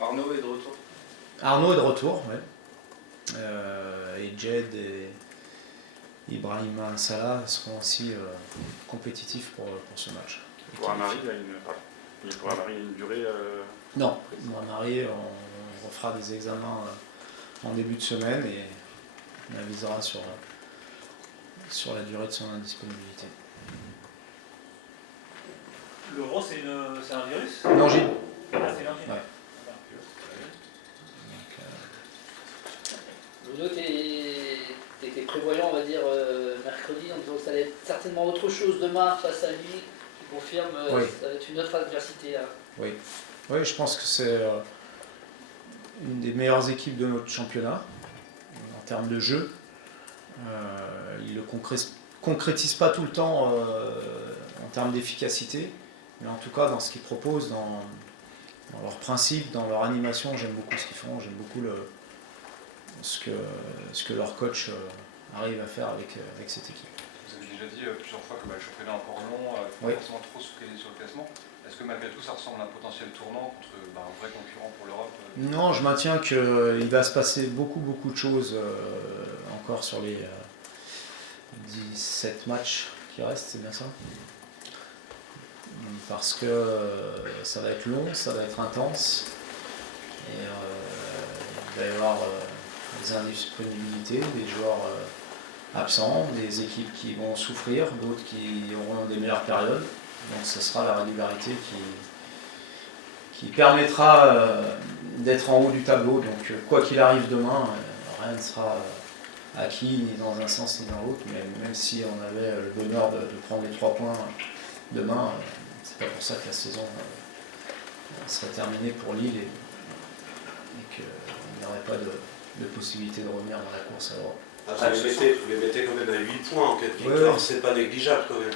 Arnaud est de retour. Arnaud est de retour, ouais. Et Jed et Ibrahima Salah seront aussi compétitifs pour ce match. Pour Amari, il y a une durée. Non, pour Amari, on refera des examens en début de semaine et on avisera sur la durée de son indisponibilité. L'euro, c'est un virus? L'angine. Ah, c'est l'angine. Ouais. Bruno, t'es prévoyant, on va dire, mercredi, en disant que ça va être certainement autre chose demain face à lui, qui confirme Oui. ça va être une autre adversité. Là. Oui, je pense que c'est une des meilleures équipes de notre championnat en termes de jeu. Ils ne le concrétisent pas tout le temps en termes d'efficacité, mais en tout cas dans ce qu'ils proposent, dans leurs principes, dans leur animation, j'aime beaucoup ce qu'ils font, j'aime beaucoup ce que leur coach arrive à faire avec cette équipe. Vous avez déjà dit plusieurs fois que le championnat est encore long, il faut Oui. pas forcément trop se focaliser sur le classement. Est-ce que malgré tout ça ressemble à un potentiel tournant contre un vrai concurrent pour l'Europe Non, je maintiens qu'il va se passer beaucoup de choses encore sur les 17 matchs qui restent, c'est bien ça? Parce que ça va être long, ça va être intense, et il va y avoir des indisponibilités, des joueurs absents, des équipes qui vont souffrir, d'autres qui auront des meilleures périodes. Donc ce sera la régularité qui permettra d'être en haut du tableau. Donc quoi qu'il arrive demain, rien ne sera acquis ni dans un sens ni dans l'autre. Mais même si on avait le bonheur de prendre les 3 points demain, c'est pas pour ça que la saison serait terminée pour Lille et qu'il n'y aurait pas de possibilité de revenir dans la course à l'Europe. Vous les mettez quand même à 8 points en cas de victoire, Oui. c'est pas négligeable quand même.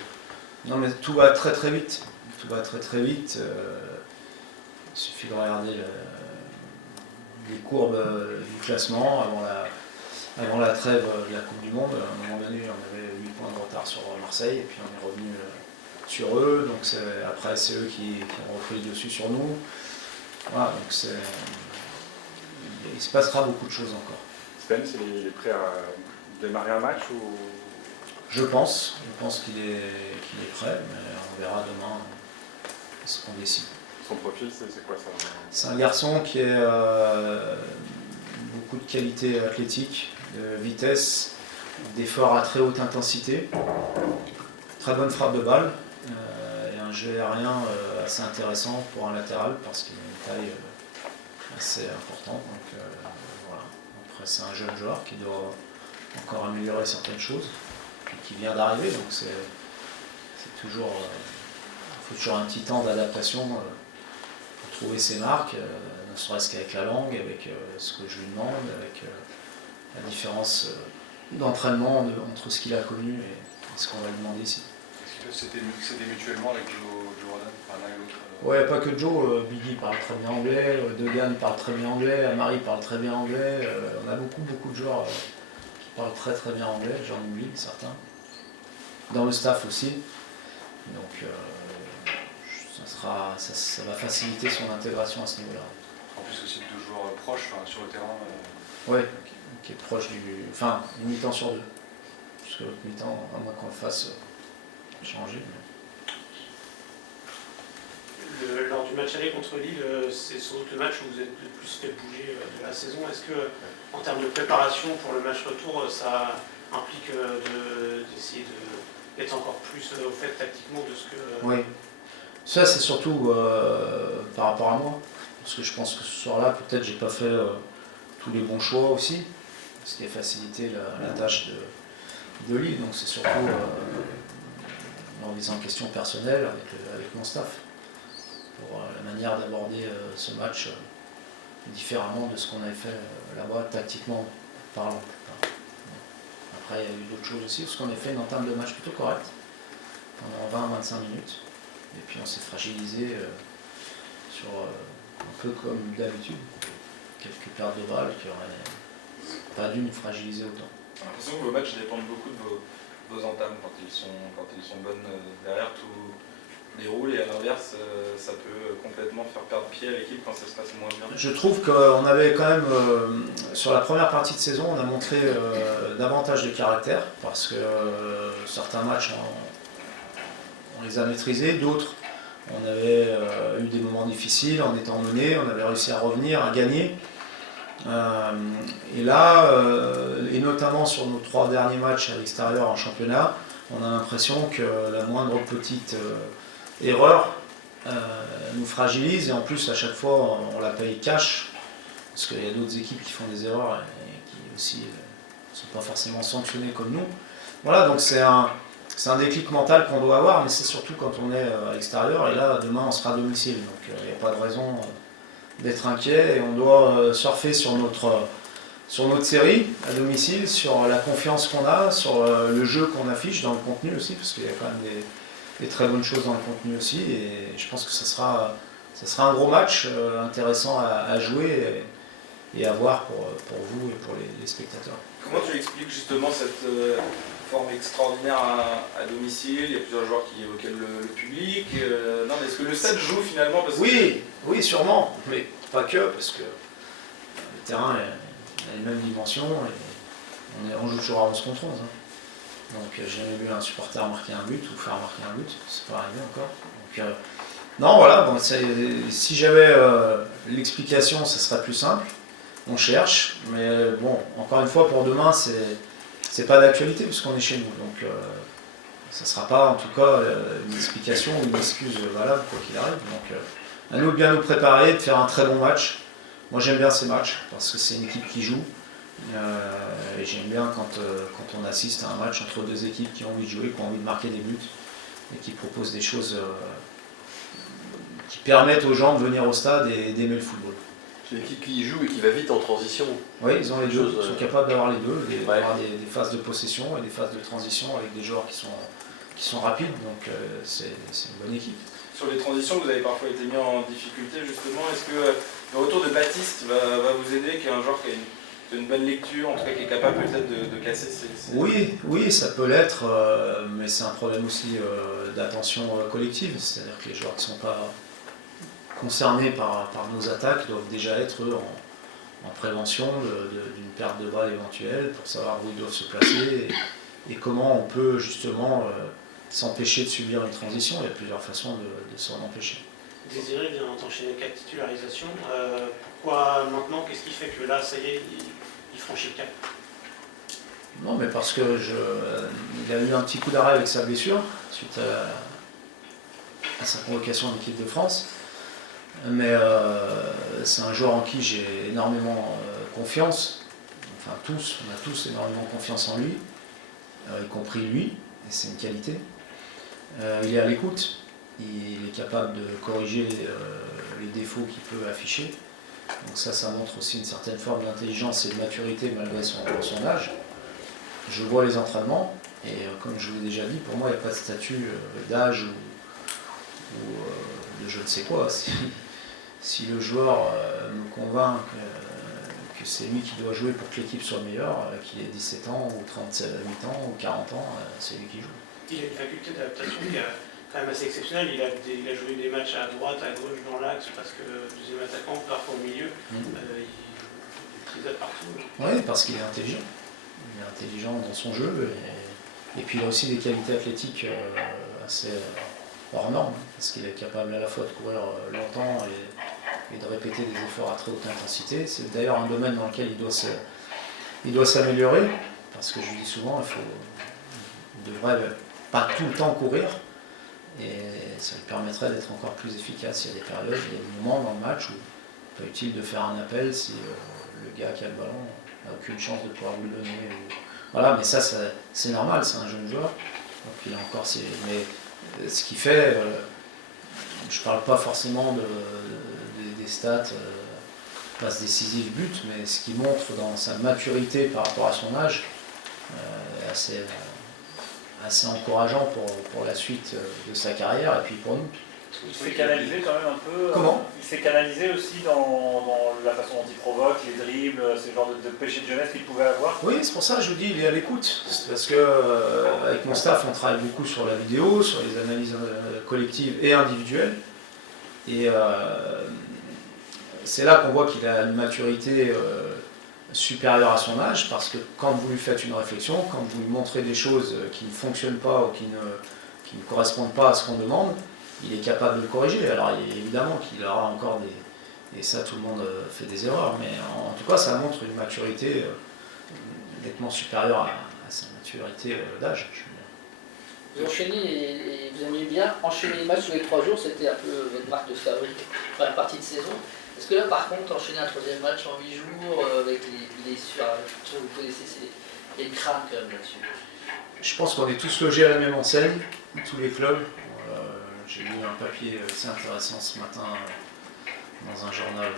Non mais tout va très vite. Tout va très vite. Il suffit de regarder les courbes du classement avant la trêve de la Coupe du Monde. À un moment donné, on avait 8 points de retard sur Marseille et puis on est revenu sur eux. Donc après, c'est eux qui ont repris le dessus sur nous. Voilà, donc il se passera beaucoup de choses encore. Spence, il est prêt à démarrer un match ou... Je pense qu'il est prêt, mais on verra demain ce qu'on décide. Son profil, c'est quoi ça? C'est un garçon qui a beaucoup de qualités athlétiques, de vitesse, d'efforts à très haute intensité, très bonne frappe de balle et un jeu aérien assez intéressant pour un latéral parce qu'il a une taille assez importante. Donc, voilà. Après, c'est un jeune joueur qui doit encore améliorer certaines choses. Qui vient d'arriver, donc c'est toujours, il faut toujours un petit temps d'adaptation pour trouver ses marques, ne serait-ce qu'avec la langue, avec ce que je lui demande, avec la différence d'entraînement entre ce qu'il a connu et ce qu'on va lui demander ici. Est-ce que c'était mutuellement avec Joe Rodon, l'un et l'autre Ouais, pas que Joe, Biggie parle très bien anglais, Degan parle très bien anglais, Amari parle très bien anglais, on a beaucoup de joueurs qui parlent très bien anglais, j'en oublie certains. Dans le staff aussi, donc ça va faciliter son intégration à ce niveau-là. En plus aussi de 2 joueurs proches sur le terrain. Ouais, qui est proche enfin, une mi-temps sur 2. Parce que l'autre mi-temps, à moins qu'on le fasse changer. Lors du match aller contre Lille, c'est sans doute le match où vous êtes le plus fait bouger de la saison. Est-ce que, en termes de préparation pour le match retour, ça implique d'essayer d'être encore plus au fait tactiquement de ce que... Oui, ça c'est surtout par rapport à moi, parce que je pense que ce soir-là, peut-être j'ai pas fait tous les bons choix aussi, ce qui a facilité la tâche de Lille, donc c'est surtout en remise en question personnelle avec mon staff, pour la manière d'aborder ce match différemment de ce qu'on avait fait là-bas, tactiquement parlant. Après, il y a eu d'autres choses aussi, parce qu'on a fait une entame de match plutôt correcte, pendant 20-25 minutes. Et puis on s'est fragilisé sur un peu comme d'habitude, quelques pertes de balles qui n'auraient pas dû nous fragiliser autant. J'ai l'impression que vos matchs dépendent beaucoup de vos entames quand ils sont bonnes derrière tout déroule, et à l'inverse, ça peut complètement faire perdre pied à l'équipe quand ça se passe moins bien. Je trouve qu'on avait quand même, sur la première partie de saison, on a montré davantage de caractère, parce que certains matchs, on les a maîtrisés, d'autres, on avait eu des moments difficiles en étant menés, on avait réussi à revenir, à gagner. Et là, et notamment sur nos 3 derniers matchs à l'extérieur en championnat, on a l'impression que la moindre petite erreur nous fragilise, et en plus à chaque fois on la paye cash, parce qu'il y a d'autres équipes qui font des erreurs et qui aussi ne sont pas forcément sanctionnées comme nous. Voilà, donc c'est un déclic mental qu'on doit avoir, mais c'est surtout quand on est à l'extérieur, et là demain on sera à domicile, donc il n'y a pas de raison d'être inquiet, et on doit surfer sur notre série à domicile, sur la confiance qu'on a, sur le jeu qu'on affiche, dans le contenu aussi, parce qu'il y a quand même des très bonnes choses dans le contenu aussi, et je pense que ça sera un gros match intéressant à jouer et à voir pour vous et pour les spectateurs. Comment tu expliques justement cette forme extraordinaire à domicile? Il y a plusieurs joueurs qui évoquaient le public. Non, mais est-ce que le stade joue finalement parce Oui, sûrement, mais pas que, parce que le terrain a les mêmes dimensions, et on joue toujours à 11 contre 11. Hein. Donc j'ai jamais vu un supporter marquer un but ou faire marquer un but, c'est pas arrivé encore. Donc, non, voilà, bon, si j'avais l'explication, ce serait plus simple. On cherche, mais bon, encore une fois, pour demain, c'est pas d'actualité puisqu'on est chez nous. Donc ça ne sera pas en tout cas une explication ou une excuse valable quoi qu'il arrive. Donc à nous de bien nous préparer, de faire un très bon match. Moi j'aime bien ces matchs parce que c'est une équipe qui joue. Et j'aime bien quand on assiste à un match entre 2 équipes qui ont envie de jouer, qui ont envie de marquer des buts et qui proposent des choses qui permettent aux gens de venir au stade et d'aimer le football. C'est une équipe qui joue et qui va vite en transition. Oui, ils ont les deux, ils sont capables d'avoir les deux, Ouais. d'avoir des phases de possession et des phases de transition avec des joueurs qui sont rapides, donc c'est une bonne équipe. sur les transitions, vous avez parfois été mis en difficulté justement. Est-ce que le retour de Baptiste va vous aider, qui est un joueur qui a une bonne lecture, en tout cas qui est capable peut-être de casser ses... Oui, ça peut l'être, mais c'est un problème aussi d'attention collective, c'est-à-dire que les joueurs qui ne sont pas concernés par nos attaques doivent déjà être eux, en prévention d'une perte de balle éventuelle pour savoir où ils doivent se placer et comment on peut justement s'empêcher de subir une transition. Il y a plusieurs façons de s'en empêcher. Désiré vient d'enchaîner 4 titularisations. Pourquoi maintenant? Qu'est-ce qui fait que là, ça y est, il franchit le cap? Non, mais parce que il a eu un petit coup d'arrêt avec sa blessure suite à sa convocation en équipe de France. Mais c'est un joueur en qui j'ai énormément confiance. Enfin tous, on a tous énormément confiance en lui, y compris lui, et c'est une qualité. Il est à l'écoute, il est capable de corriger les défauts qu'il peut afficher. Donc ça montre aussi une certaine forme d'intelligence et de maturité malgré son âge. Je vois les entraînements, et comme je vous l'ai déjà dit, pour moi il n'y a pas de statut d'âge ou de je ne sais quoi. Si le joueur me convainc que c'est lui qui doit jouer pour que l'équipe soit meilleure, qu'il ait 17 ans ou 38 ans ou 40 ans, c'est lui qui joue. Il a une faculté d'adaptation qui est quand même assez exceptionnelle. Il a joué des matchs à droite, à gauche, dans l'axe, parce que deuxième attaquant, parfois au milieu, il est partout. Oui, parce qu'il est intelligent. Il est intelligent dans son jeu, et puis il a aussi des qualités athlétiques assez hors normes, parce qu'il est capable à la fois de courir longtemps et de répéter des efforts à très haute intensité. C'est d'ailleurs un domaine dans lequel il doit s'améliorer, parce que je dis souvent, il devrait pas tout le temps courir, et ça lui permettrait d'être encore plus efficace. Il y a des périodes, il y a des moments dans le match où il est utile de faire un appel si le gars qui a le ballon n'a aucune chance de pouvoir vous le donner. Voilà, mais ça c'est normal, c'est un jeune joueur, donc il a encore mais ce qui fait, je ne parle pas forcément des stats, passe décisive, but, mais ce qui montre dans sa maturité par rapport à son âge est assez encourageant pour la suite de sa carrière et puis pour nous. Il se fait canaliser quand même un peu. Comment ? Il se fait canaliser aussi dans la façon dont il provoque, les dribbles, ces genres de péché de jeunesse qu'il pouvait avoir. Oui, c'est pour ça que je vous dis, il est à l'écoute. C'est parce que avec mon staff, on travaille beaucoup sur la vidéo, sur les analyses collectives et individuelles. Et c'est là qu'on voit qu'il a une maturité supérieure à son âge, parce que quand vous lui faites une réflexion, quand vous lui montrez des choses qui ne fonctionnent pas ou qui ne correspondent pas à ce qu'on demande, il est capable de le corriger. Alors évidemment qu'il aura encore et ça tout le monde fait des erreurs, mais en tout cas ça montre une maturité nettement supérieure à sa maturité d'âge. Vous enchaînez et vous aimez bien enchaîner les matchs tous les 3 jours, c'était un peu votre marque de fabrique pour la partie de saison. Est-ce que là par contre enchaîner un 3e match en 8 jours avec les blessures, vous connaissez, il y a une crainte quand même là-dessus. Je pense qu'on est tous logés à la même enseigne, tous les clubs. J'ai lu un papier assez intéressant ce matin dans un journal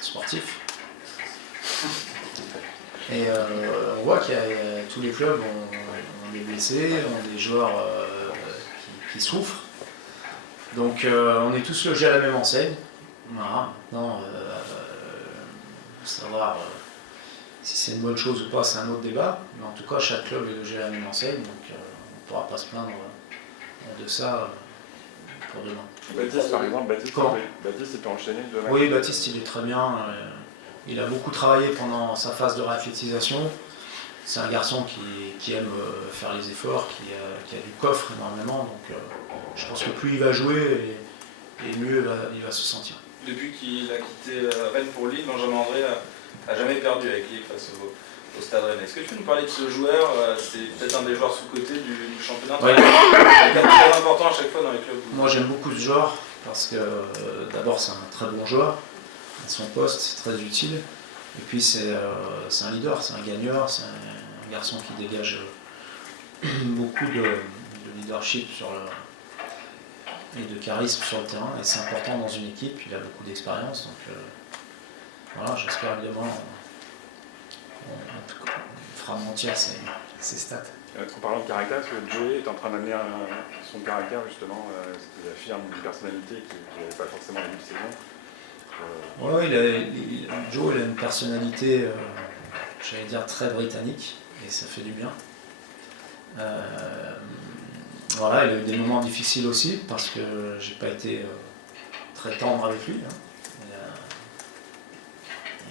sportif. Et on voit qu'il y a tous les clubs ont des blessés, ont des joueurs qui souffrent. Donc on est tous logés à la même enseigne. Voilà. Maintenant, savoir si c'est une bonne chose ou pas, c'est un autre débat. Mais en tout cas, chaque club est logé à la même enseigne, donc on ne pourra pas se plaindre de ça pour demain. Baptiste, par exemple, Comment ? Baptiste, il peut enchaîner 2 matchs. Oui, Baptiste, il est très bien. Il a beaucoup travaillé pendant sa phase de réathlétisation. C'est un garçon qui aime faire les efforts, qui a du coffre énormément. Donc je pense que plus il va jouer, et mieux il va se sentir. Depuis qu'il a quitté Rennes pour Lille, Benjamin André n'a jamais perdu avec Lille face au Stade Rennais. Est-ce que tu peux nous parler de ce joueur ? C'est peut-être un des joueurs sous-cotés du championnat. Ouais. C'est très important à chaque fois dans les clubs. Moi j'aime beaucoup ce joueur parce que d'abord c'est un très bon joueur. À son poste, c'est très utile. Et puis c'est un leader, c'est un gagneur, c'est un garçon qui dégage beaucoup de leadership et de charisme sur le terrain. Et c'est important dans une équipe, il a beaucoup d'expérience. Donc voilà, j'espère évidemment on fera mentir ses stats. En parlant de caractère, est-ce que Joey est en train d'amener son caractère justement, il affirme une personnalité qui n'avait pas forcément la début de saison. Oui, Joe il a une personnalité, j'allais dire, très britannique, et ça fait du bien. Voilà, il a eu des moments difficiles aussi, parce que j'ai pas été très tendre avec lui. Hein.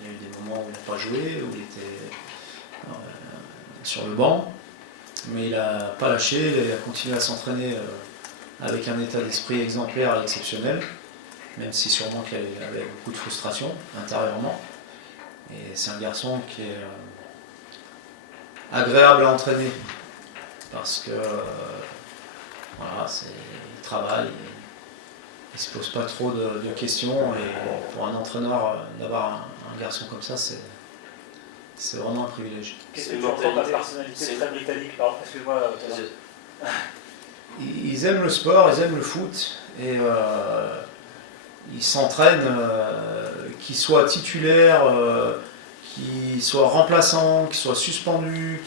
Il y a eu des moments où il n'a pas joué, où il était sur le banc, mais il n'a pas lâché, il a continué à s'entraîner avec un état d'esprit exemplaire et exceptionnel. Même si sûrement qu'il avait beaucoup de frustration intérieurement. Et c'est un garçon qui est agréable à entraîner, parce que voilà, il travaille, il ne se pose pas trop de questions, et pour un entraîneur, d'avoir un garçon comme ça, c'est vraiment un privilège. Qu'est-ce que tu entends par personnalité très britannique, pardon, excuse-moi. Ils aiment le sport, ils aiment le foot, et ils s'entraînent, qu'ils soient titulaires, qu'ils soient remplaçants, qu'ils soient suspendus,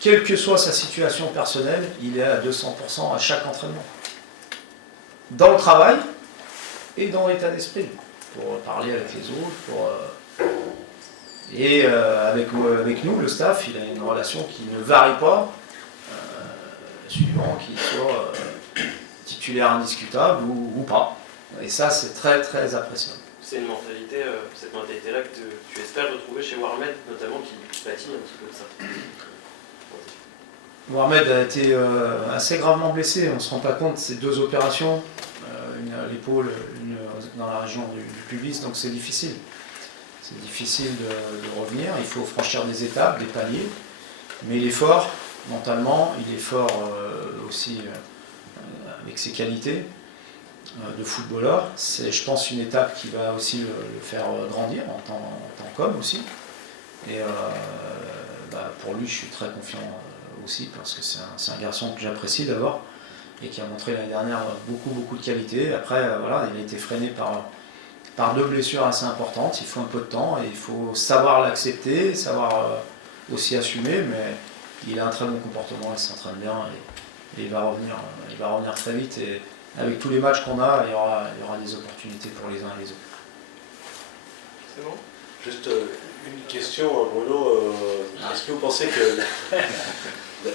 quelle que soit sa situation personnelle, il est à 200% à chaque entraînement. Dans le travail et dans l'état d'esprit, pour parler avec les autres. Et avec nous, le staff, il a une relation qui ne varie pas, suivant qu'il soit titulaire indiscutable ou pas. Et ça, c'est très très appréciable. C'est une mentalité, cette mentalité-là que tu espères retrouver chez Mohamed, notamment qui patine un petit peu de ça. Mohamed a été assez gravement blessé, on ne se rend pas compte, c'est 2 opérations, une à l'épaule, une dans la région du pubis, donc c'est difficile. C'est difficile de revenir, il faut franchir des étapes, des paliers, mais il est fort mentalement, il est fort aussi avec ses qualités de footballeur. C'est, je pense, une étape qui va aussi le faire grandir en tant qu'homme aussi. Et pour lui, je suis très confiant aussi, parce que c'est un garçon que j'apprécie d'abord et qui a montré l'année dernière beaucoup de qualités. Après, voilà, il a été freiné par 2 blessures assez importantes. Il faut un peu de temps et il faut savoir l'accepter, savoir aussi assumer, mais il a un très bon comportement, il s'entraîne bien Et il va revenir très vite. Et avec tous les matchs qu'on a, il y aura des opportunités pour les uns et les autres. C'est bon? Juste une question, Bruno. Est-ce que vous pensez que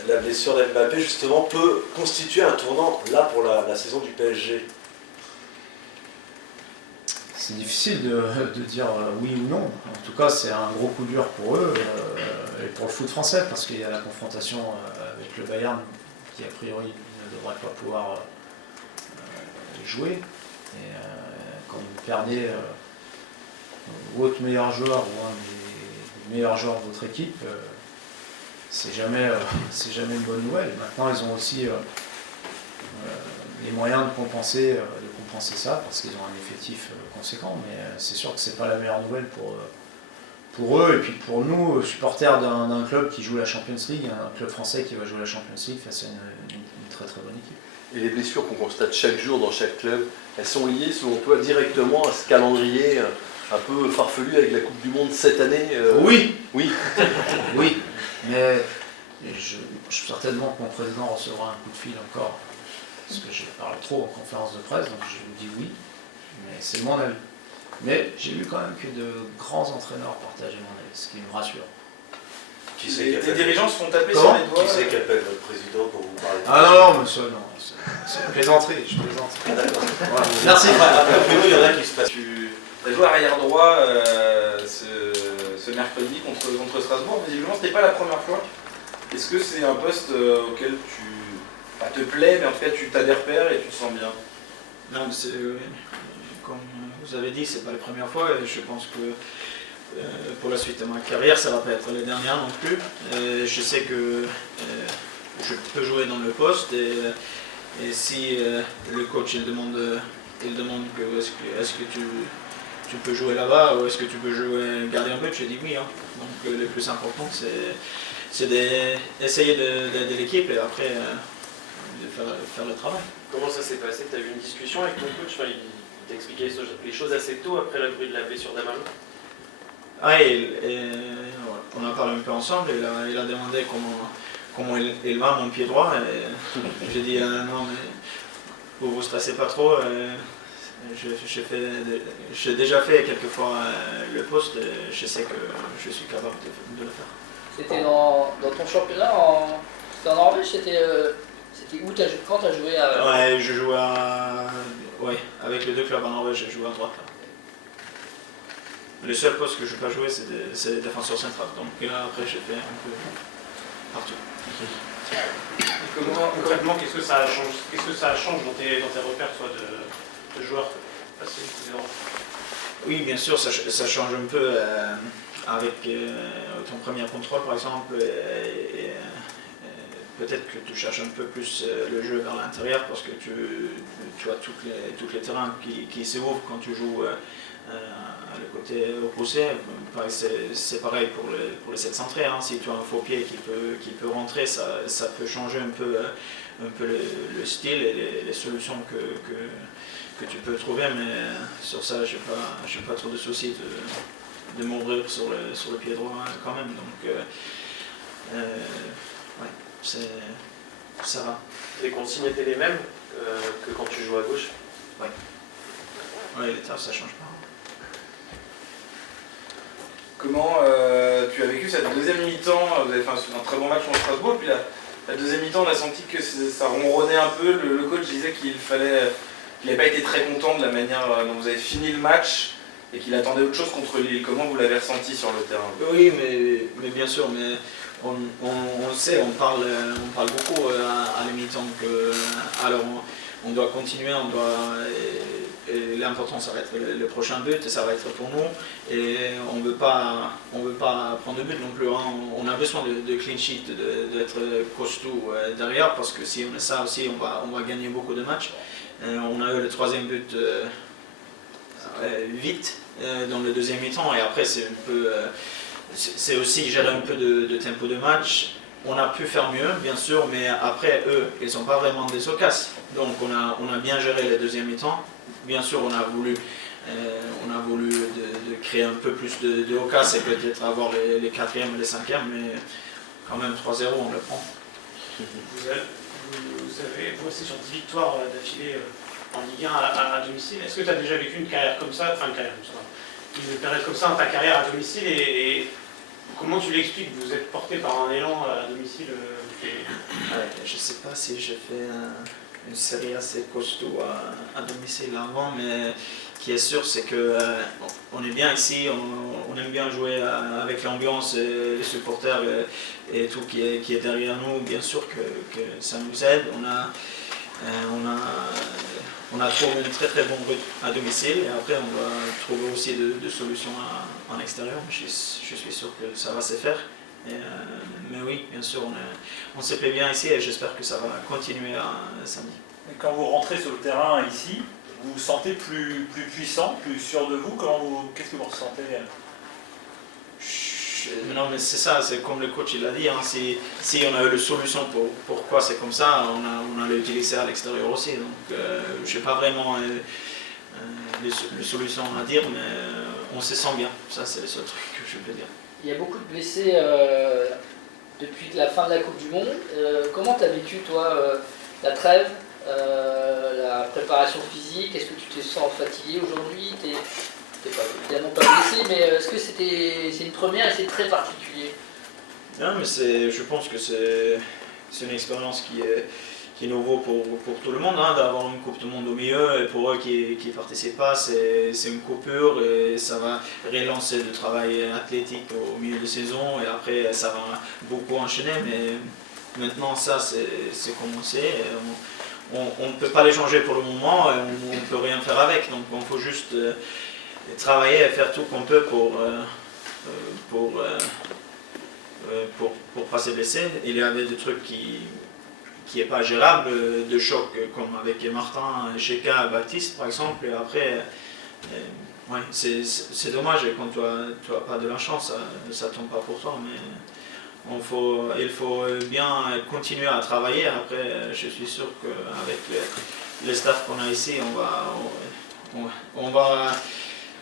la blessure d'Mbappé, justement, peut constituer un tournant, là, pour la saison du PSG? C'est difficile de dire oui ou non. En tout cas, c'est un gros coup dur pour eux et pour le foot français, parce qu'il y a la confrontation avec le Bayern qui, a priori, ne devrait pas pouvoir jouer. Et quand vous perdez votre meilleur joueur ou un des meilleurs joueurs de votre équipe, c'est jamais une bonne nouvelle. Maintenant, ils ont aussi les moyens de compenser ça, parce qu'ils ont un effectif conséquent, mais c'est sûr que c'est pas la meilleure nouvelle pour eux, et puis pour nous, supporters d'un club qui joue la Champions League, un club français qui va jouer la Champions League face à une très très bonne équipe. Et les blessures qu'on constate chaque jour dans chaque club, elles sont liées, selon toi, directement à ce calendrier un peu farfelu avec la Coupe du Monde cette année? Oui. Oui. Oui, mais je certainement que mon président recevra un coup de fil encore, parce que je parle trop en conférence de presse, donc je vous dis oui, mais c'est mon avis. Mais j'ai vu quand même que de grands entraîneurs partageaient mon avis, ce qui me rassure. Qui c'est Les dirigeants se font taper Comment sur les doigts. Qui c'est qui appelle votre président quand vous parlez? Ah non, monsieur, non, c'est une plaisanterie, je plaisante. Ah, d'accord. Voilà. Merci. Après, Bruno, il y en a qui se passent. Tu as joué arrière droit ce mercredi contre Strasbourg. Visiblement, ce n'était pas la première fois. Est-ce que c'est un poste auquel tu te plais, mais en tout cas tu as des repères et tu te sens bien? Non, comme vous avez dit, c'est pas la première fois et je pense que pour la suite de ma carrière, ça va pas être la dernière non plus. Je sais que je peux jouer dans le poste et si le coach il demande que est-ce que tu peux jouer là-bas ou est-ce que tu peux jouer gardien but, je dis oui. Hein. Donc le plus important c'est d'essayer d'aider l'équipe et après de faire le travail. Comment ça s'est passé? Tu as eu une discussion avec ton coach? Enfin, il t'a expliqué les choses assez tôt après la blessure d'Amalo? Ah, on a parlé un peu ensemble et il a demandé comment il va mon pied droit et j'ai dit non mais vous stressez pas trop, j'ai déjà fait quelques fois le poste et je sais que je suis capable de le faire. C'était dans ton championnat, c'était en Norvège, c'était où quand tu as joué à... Ouais, je jouais avec les deux clubs en Norvège, j'ai joué à droite là. Le seul poste que je n'ai pas joué, c'est défenseur central. Donc après, j'ai fait un peu partout. Et concrètement, qu'est-ce que ça change dans tes repères, toi, de joueur passé? Oui, bien sûr, ça change un peu avec ton premier contrôle, par exemple. Peut-être que tu cherches un peu plus le jeu vers l'intérieur parce que tu as tous les terrains qui s'ouvrent quand tu joues le côté opposé. C'est pareil pour les 7 centrés. Hein. Si tu as un faux pied qui peut rentrer, ça peut changer un peu le style et les solutions que tu peux trouver. Mais sur ça, je n'ai pas trop de soucis de m'ouvrir sur le pied droit quand même. Donc, ouais. Ça va. Les consignes étaient les mêmes que quand tu joues à gauche? Oui. Oui, les tâches, ça ne change pas. Comment tu as vécu cette deuxième mi-temps? Vous avez fait un très bon match contre Strasbourg, puis la deuxième mi-temps, on a senti que ça ronronnait un peu. Le coach disait qu'il n'avait pas été très content de la manière dont vous avez fini le match et qu'il attendait autre chose contre Lille. Comment vous l'avez ressenti sur le terrain? Oui, mais bien sûr, mais on sait, on parle beaucoup à la mi-temps que alors on doit continuer, et l'important ça va être le prochain but et ça va être pour nous et on veut pas prendre de but non plus. Hein. On a besoin de clean sheet, d'être costaud derrière parce que si on a ça aussi, on va gagner beaucoup de matchs. On a eu le troisième but vite dans le deuxième mi-temps et après c'est un peu c'est aussi gérer un peu de tempo de match. On a pu faire mieux, bien sûr, mais après, eux, ils ne sont pas vraiment des ocasses. Donc, on a bien géré le deuxième mi-temps. Bien sûr, on a voulu de créer un peu plus de ocasses et peut-être avoir les 4e et les 5e, mais quand même 3-0, on le prend. Vous vous avez bossé sur 10 victoires d'affilée en Ligue 1 à domicile. Est-ce que tu as déjà vécu une carrière comme ça, enfin une carrière comme ça, une période comme ça dans ta carrière à domicile et comment tu l'expliques? Vous êtes porté par un élan à domicile Je ne sais pas si j'ai fait une série assez costaud à domicile avant, mais ce qui est sûr, c'est que on est bien ici, on aime bien jouer avec l'ambiance, les supporters et tout qui est derrière nous. Bien sûr que ça nous aide. On a trouvé une très très bonne route à domicile et après on va trouver aussi de solutions en extérieur. Je suis sûr que ça va se faire. Mais oui, bien sûr, on se plaît bien ici et j'espère que ça va continuer samedi. Et quand vous rentrez sur le terrain ici, vous vous sentez plus puissant, plus sûr de vous? Qu'est-ce que vous ressentez? Non, mais c'est ça, c'est comme le coach il a dit, hein, si on a eu la solution pour pourquoi c'est comme ça, on a l'utilisé à l'extérieur aussi. Donc je n'ai pas vraiment les solutions à dire, mais on se sent bien. Ça, c'est le seul truc que je peux dire. Il y a beaucoup de blessés depuis la fin de la Coupe du Monde. Comment tu as vécu, toi, la trêve, la préparation physique? Est-ce que tu te sens fatigué aujourd'hui? Tu n'es évidemment pas blessé, mais est-ce que c'est une première et c'est très particulier? Non, mais je pense que c'est une expérience qui est nouveau pour tout le monde, hein, d'avoir une Coupe du Monde au milieu. Et pour eux qui ne participent pas, c'est une coupure et ça va relancer le travail athlétique au milieu de saison. Et après, ça va beaucoup enchaîner. Mais maintenant, ça, c'est commencé. On ne peut pas les changer pour le moment et on ne peut rien faire avec. Donc, il faut juste travailler et faire tout qu'on peut pour pas se blesser. Il y avait des trucs qui n'est pas gérable, de choc comme avec Martin, Cheka, Baptiste par exemple, et après, ouais, c'est dommage quand tu n'as pas de la chance, ça ne tombe pas pour toi, mais il faut bien continuer à travailler. Après, je suis sûr qu'avec le staff qu'on a ici, on va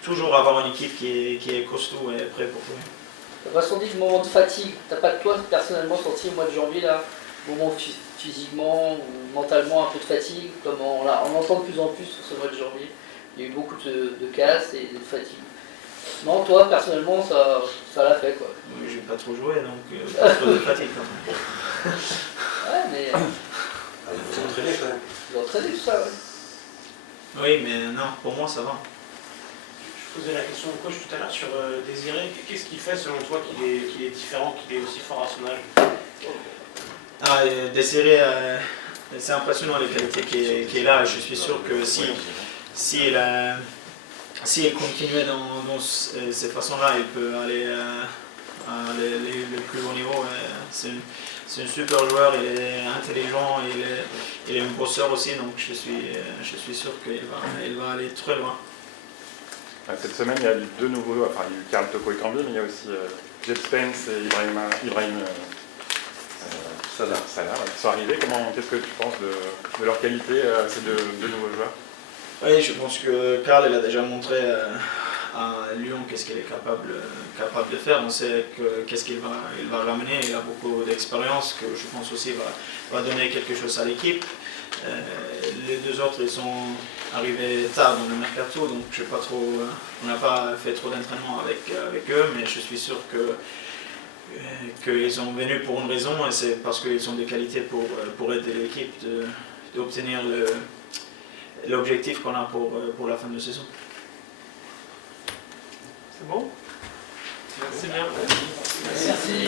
toujours avoir une équipe qui est costaud et prêt pour jouer. Tu n'as pas senti le moment de fatigue? Tu n'as pas toi personnellement senti au mois de janvier là, moment physiquement ou mentalement un peu de fatigue, comme on entend de plus en plus sur ce mois de janvier? Il y a eu beaucoup de casses et de fatigue. Non, toi personnellement ça l'a fait quoi? Oui, j'ai pas trop joué donc pas trop de fatigue quand même. Ouais, mais. Vous vous entraînez quand même. Vous entraînez tout ça, oui. Oui, mais non, pour moi ça va. Je posais la question au coach tout à l'heure sur Désiré. Qu'est-ce qui fait selon toi qu'il est différent, qu'il est aussi fort à son âge? Désiré, c'est impressionnant les qualités qu'il est là. Je suis sûr que s'il continuait dans cette façon-là, il peut aller le plus haut niveau. C'est un super joueur, il est intelligent, il est un bosseur aussi, donc je suis sûr qu'il va aller très loin. Cette semaine, il y a eu deux nouveaux, enfin il y a eu Karl Toko Ekambi, mais il y a aussi Jed Spence et Ibrahim Salah qui sont arrivés. Qu'est-ce que tu penses de leur qualité, ces deux nouveaux joueurs? Oui, je pense que Karl il a déjà montré à Lyon qu'est-ce qu'il est capable de faire. On sait qu'est-ce qu'il va ramener. Il a beaucoup d'expérience que je pense aussi va donner quelque chose à l'équipe. Les deux autres ils sont arrivés tard dans le mercato, donc je sais pas trop, on n'a pas fait trop d'entraînement avec eux, mais je suis sûr qu'ils sont venus pour une raison et c'est parce qu'ils ont des qualités pour aider l'équipe d'obtenir l'objectif qu'on a pour la fin de saison. C'est bon? Merci bien. Merci.